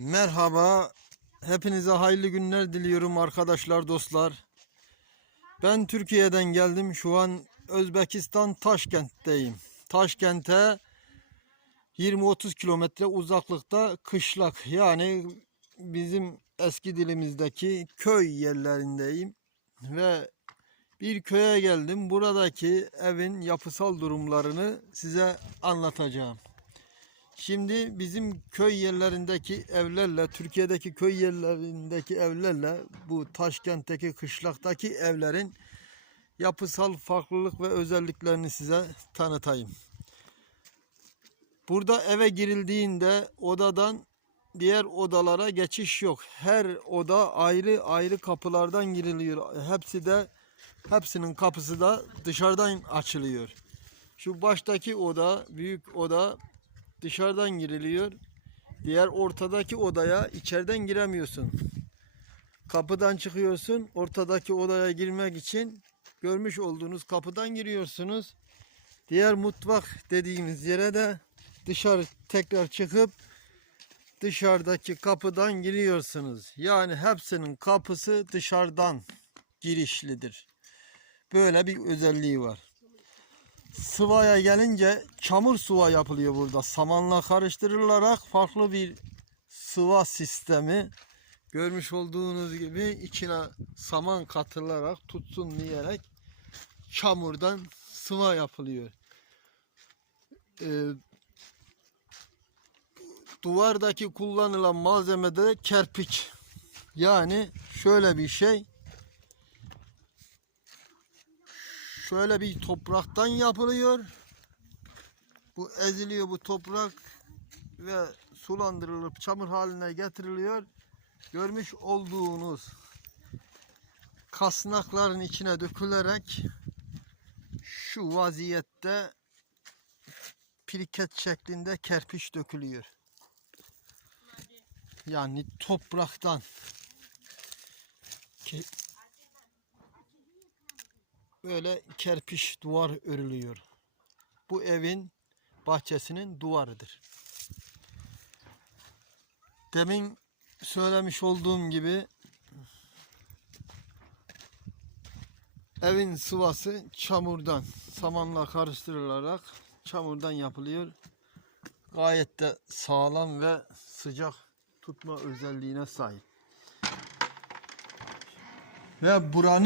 Merhaba. Hepinize hayırlı günler diliyorum arkadaşlar, dostlar. Ben Türkiye'den geldim. Şu an Özbekistan Taşkent'teyim. Taşkent'e 20-30 kilometre uzaklıkta kışlak yani bizim eski dilimizdeki köy yerlerindeyim ve bir köye geldim. Buradaki evin yapısal durumlarını size anlatacağım. Şimdi bizim köy yerlerindeki evlerle, Türkiye'deki köy yerlerindeki evlerle bu Taşkent'teki kışlaktaki evlerin yapısal farklılık ve özelliklerini size tanıtayım. Burada eve girildiğinde odadan diğer odalara geçiş yok. Her oda ayrı ayrı kapılardan giriliyor. Hepsi de hepsinin kapısı da dışarıdan açılıyor. Şu baştaki oda, büyük oda dışarıdan giriliyor. Diğer ortadaki odaya içeriden giremiyorsun. Kapıdan çıkıyorsun. Ortadaki odaya girmek için görmüş olduğunuz kapıdan giriyorsunuz. Diğer mutfak dediğimiz yere de dışarı tekrar çıkıp dışarıdaki kapıdan giriyorsunuz. Yani hepsinin kapısı dışarıdan girişlidir. Böyle bir özelliği var. Sıvaya gelince çamur sıva yapılıyor burada. Samanla karıştırılarak farklı bir sıva sistemi görmüş olduğunuz gibi içine saman katılarak tutsun diyerek çamurdan sıva yapılıyor. Ee, duvardaki kullanılan malzeme de kerpiç. Yani şöyle bir şey. Şöyle bir topraktan yapılıyor. Bu eziliyor bu toprak ve sulandırılıp çamur haline getiriliyor. Görmüş olduğunuz kasnakların içine dökülerek şu vaziyette piriket şeklinde kerpiç dökülüyor. Yani topraktan böyle kerpiç duvar örülüyor. Bu evin bahçesinin duvarıdır. Demin söylemiş olduğum gibi evin sıvası çamurdan, samanla karıştırılarak çamurdan yapılıyor. Gayet de sağlam ve sıcak tutma özelliğine sahip. Ve buranın